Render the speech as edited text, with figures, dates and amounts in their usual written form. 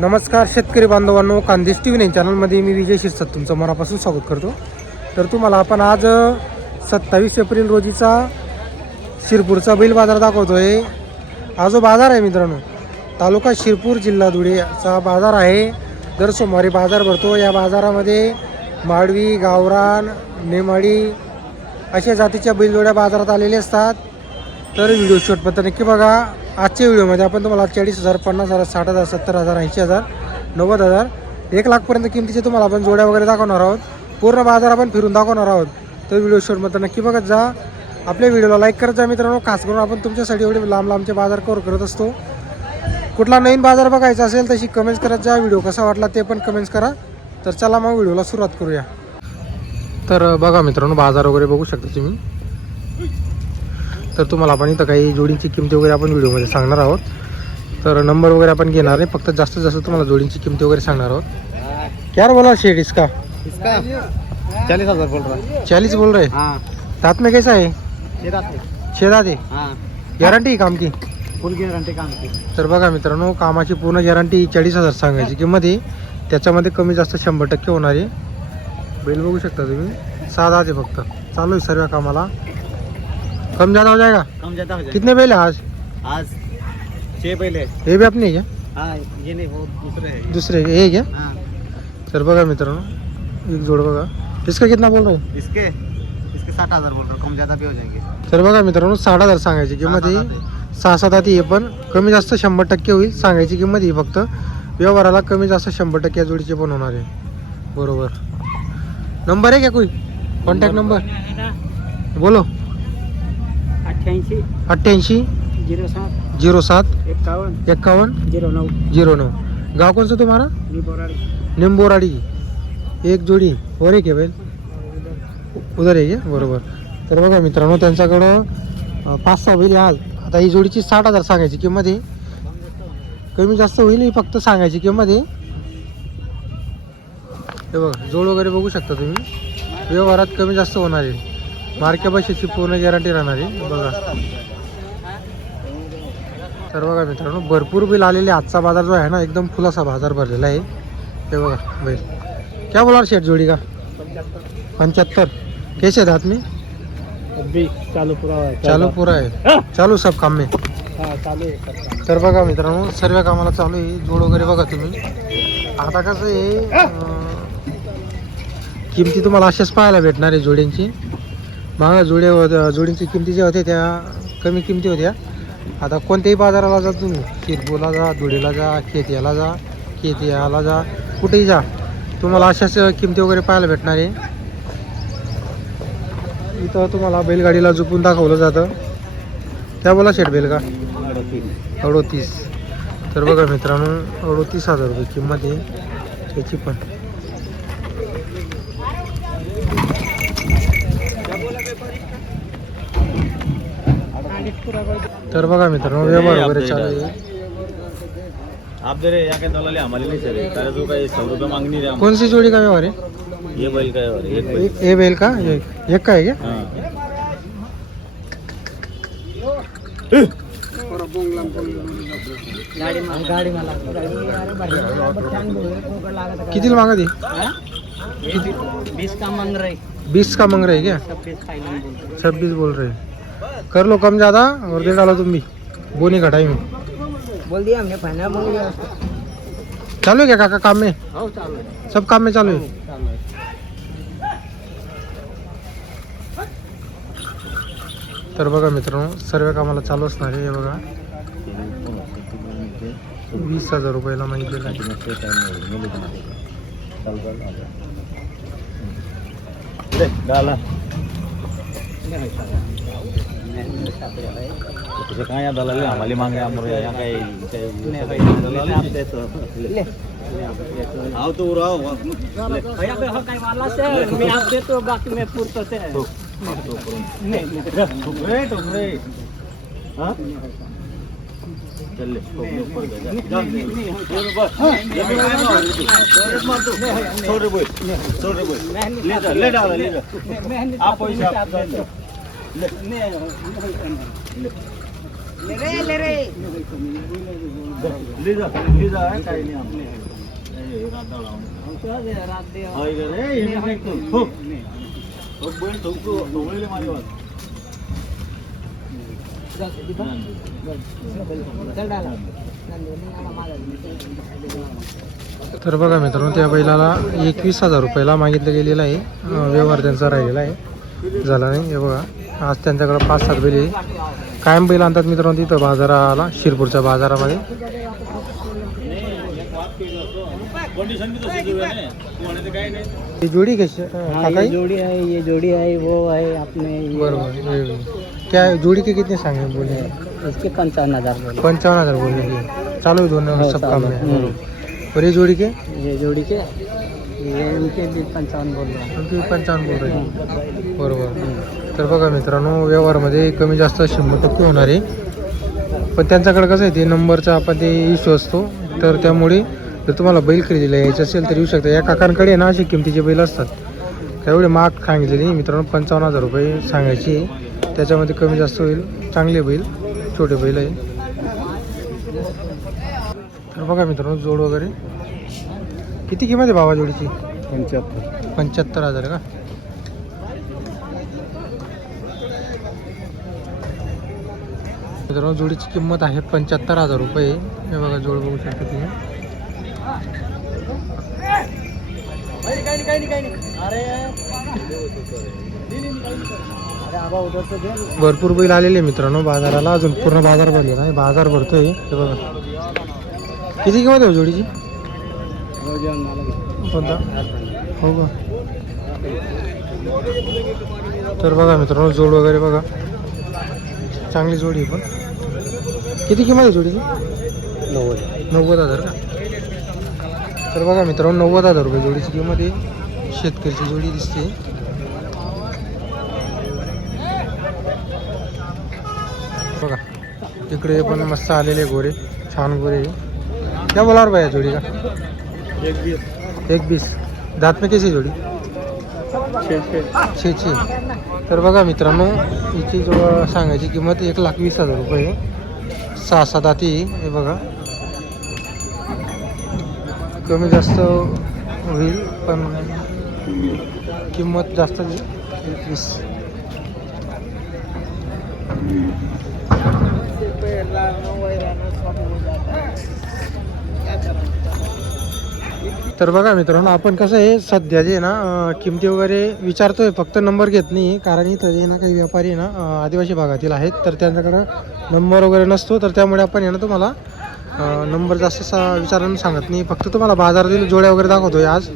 नमस्कार शेतकरी बांधवांनो, खानदेश टी व्ही चॅनलमध्ये मी विजय शिरसाट तुमचं मनापासून स्वागत करतो. तर तुम्हाला आपण आज 27 एप्रिल रोजीचा शिरपूरचा बैल बाजार दाखवतो आहे. हा जो बाजार आहे मित्रांनो, तालुका शिरपूर जिल्हा धुळेचा बाजार आहे. दर सोमवारी बाजार भरतो. या बाजारामध्ये माडवी, गावरान, नेमाडी अशा जातीच्या बैलजोड्या बाजारात आलेल्या असतात. तर व्हिडिओ शेवटपर्यंत नक्की बघा. आजच्या व्हिडिओमध्ये आपण तुम्हाला 40,000, 50,000, 60,000, 70,000, 80,000, 90,000, 1,00,000पर्यंत किमतीचे तुम्हाला आपण जोड्या वगैरे दाखवणार आहोत. पूर्ण बाजार आपण फिरून दाखवणार आहोत. तर व्हिडिओ शेवटपर्यंत नक्की बघत जा. आपल्या व्हिडिओला लाईक करत जा मित्रांनो. खास करून आपण तुमच्यासाठी एवढे लांब लांबचे बाजार कव्हर करत असतो. कुठला नवीन बाजार बघायचा असेल तशी कमेंट्स करत जा. व्हिडिओ कसा वाटला ते पण कमेंट्स करा. तर चला मग व्हिडिओला सुरुवात करूया. तर बघा मित्रांनो, बाजार वगैरे बघू शकता तुम्ही. तर तुम्हाला आपण इथं काही जोडींची किंमती वगैरे आपण व्हिडिओमध्ये सांगणार आहोत. तर नंबर वगैरे आपण घेणार आहे. फक्त जास्तीत जास्त तुम्हाला जोडींची किंमती वगैरे सांगणार आहोत. क्या बोला शेड इसका 40,000 बोल रहा है. 40 बोल रहे. हाँ, दांत में कैसा है? 6 दांत है. हाँ, गॅरंटी काम की. फुल गारंटी काम की. तर बघा मित्रांनो, कामाची पूर्ण गॅरंटी. 40,000 सांगायची किंमत आहे. त्याच्यामध्ये कमी जास्त 100% होणार आहे. बैल बघू शकता तुम्ही. 6 दांत है फक्त. चालू आहे सर्व कामाला. कम ज़्यादा हो जाएगा. कम ज्यादा हो जाएगा. कितने बैल है आज? आज 6 पहले. ये भी अपने क्या? हाँ, ये नहीं, वो दूसरे है. दुसरे ये क्या? हाँ, तर बघा मित्रांनो, एक जोड बघा. इसका कितना बोल रहे हो? इसके 60,000 बोल रहा हूँ. कम ज्यादा भी हो जाएंगे. तर बघा मित्रांनो, 60,000 सांगायची किंमत आहे. 6-7 आहे पण कमी जास्त 100% होईल. सांगायची किंमत आहे. फक्त व्यवहाराला कमी जास्त 100% या जोडीचे पण होणार आहे. बरोबर. नंबर आहे क्या कोई? कॉन्टॅक्ट नंबर बोलो. 88 88 07 07 51 51 09 09. गाव कोणचं तुम्हाला? निंबोराडी. एक जोडी और एक आहे बैल उधर आहे का? बरोबर. तर बघा मित्रांनो, त्यांच्याकडं 5-6 बैल आज. आता ही जोडीची 60,000 सांगायची किंमत आहे. कमी जास्त होईल. ही फक्त सांगायची किंमत आहे. हे बघा, जोड वगैरे बघू शकता तुम्ही. व्यवहारात कमी जास्त होणार आहे. मार्के बशीची पूर्ण गॅरंटी राहणार आहे. बघा. तर बघा मित्रांनो, भरपूर बैल आलेले. आजचा बाजार जो आहे ना, एकदम फुलासा बाजार भरलेला आहे. हे बघा बैल. क्या बोला शेठ जोड़ी का? 75. कैसे दांत में? अभी चालू पूरा है. चालू सब काम में. हाँ, चालू है. तर बघा मित्रांनो, सर्व कामाला चालू आहे. जोड वगैरे बघा तुम्ही. आता कसं आहे, किमती तुम्हाला अशाच पाहायला भेटणार आहे जोड्यांची. मागं जोडींची किमती ज्या होत्या त्या कमी किमती होत्या. आता कोणत्याही बाजाराला जा तुम्ही, शिरपूरला जा, धुळेला जा, खेतियाला जा, कुठेही जा, तुम्हाला अशाच किमती वगैरे पाहायला भेटणार आहे. इथं तुम्हाला बैलगाडीला झुपून दाखवलं जातं. त्या बोला शेट बैल का 38. तर बघा मित्रांनो, 38,000 रुपये किंमत आहे त्याची पण. तर बघा मित्रांनो, व्यवहार वगैरे चालू आहे. आप दे रहे क्या दलाली हमारे नहीं चले. तारे जो का 100 रुपये मांगनी रे. कौन सी जोड़ी का व्यवहार है? ये बैल का है. एक बैल. ये बैल का एक का है क्या? हाँ. किती मागा दी? 20 का मांग रहे. 20 का मांग रहे क्या? 26 बोल रहे. कर लो कम ज़्यादा और दे डालो तुम भी. बोनी घटाई में बोल दिया हमने. पहना बोल दिया. चालू है क्या काका काम में? हाँ, चालू है. सब काम में चालू है. चालू है. तर बघा मित्रांनो, सर्व कामाला चालू असणार आहे. हे बघा, 20,000 रुपयाला मागितलेलं आहे. कहाँ यहाँ दलाली हमारी मांगे. यहाँ आओ तो रहो. काय वाला से मी आप देतो बाकी मैं पुरतो से. ठोकरे. हाँ, चल ले. छोड़ बोल. ले डाला. आप पैसा लिजा आहे काही नाही आपले हे राधा लावून हाय रे हे नाही तो हो बैल ठोको ढोळले मारे वाट तर बघा मित्रांनो त्या बैलाला 21,000 रुपयाला मागितलं गेलेलं आहे. व्यवहार त्यांचा राहिलेला आहे, झाला नाही. हे बघा आज त्यांच्याकडे 5-7 बैल आहे. कायम बैल आणतात मित्रांनो तिथं बाजाराला, शिरपूरच्या बाजारामध्ये. कंडीशन भी तो सही है ना कोने ते काही नाही. ही जोडी कशी काकाई? जोड़ी है, ये जोड़ी है, वो है अपने ये। बरोबर. क्या जोड़ी के कितने सांगे बोले? इसके 55,000 बोले। 55,000 बोल रहे हैं. चालू है दोनों सब काम में. और ये जोड़ी के ये जोड़ी के ये उनके भी 55 बोल रहा है। उनकी 55 बोल रहे हैं. बरोबर. तर बघा मित्रांनो व्यवहारमध्ये कमी जास्त 100% होणार आहे. पण त्यांच्याकडे कसं आहे ते नंबरचा आपण ते इश्यू असतो, तर त्यामुळे जर तुम्हाला बैल खरेदीला यायचं असेल तर येऊ शकता. या काकांकडे ना असे किमतीचे बैल असतात, तेवढे महाग सांगितले नाही मित्रांनो. 55,000 रुपये सांगायचे, त्याच्यामध्ये कमी जास्त होईल. चांगले बैल, छोटे बैल आहे. तर बघा मित्रांनो जोड वगैरे किती किंमत आहे बाबा जोडीची? 75,000 का? मित्रांनो जोडीची किंमत आहे 75,000 रुपये. हे बघा जोड बघू शकता तुम्ही. भरपूर बैल आलेले मित्रांनो बाजाराला. अजून पूर्ण बाजार भरले नाही, बाजार भरतोय. हे बघा किती किंमत आहे जोडीची? कोणता? हो का? तर बघा मित्रांनो जोड वगैरे बघा, चांगली जोडी आहे. पण किती किंमत आहे जोडीची? 90,000 का? तर बघा मित्रांनो 90,000 रुपये जोडीची किंमत आहे. शेतकरीची जोडी दिसते. बघा इकडे पण मस्त आलेले गोरे, छान गोरे. क्या बोला भैया जोड़ी का? 120. दांत में कैसी जोड़ी? 6. तर बघा मित्रांनो हिची जो सांगायची किंमत 1,20,000 रुपये. 6 दाती. हे बघा कमी जास्त होईल, पण किंमत जास्त 21. तर बघा मित्रांनो आपण कसं आहे सध्या जे ना किमती वगैरे विचारतोय, फक्त नंबर घेत नाही. कारण इथं जे ना काही व्यापारी आहे ना आदिवासी भागातील आहेत, तर त्यांच्याकडं नंबर वगैरे नसतो. तर त्यामुळे आपण आहे ना तुम्हाला नंबर जास्त विचारायला सांगत नाही, फक्त तुम्हाला बाजारातील जोड्या वगैरे दाखवतोय आज.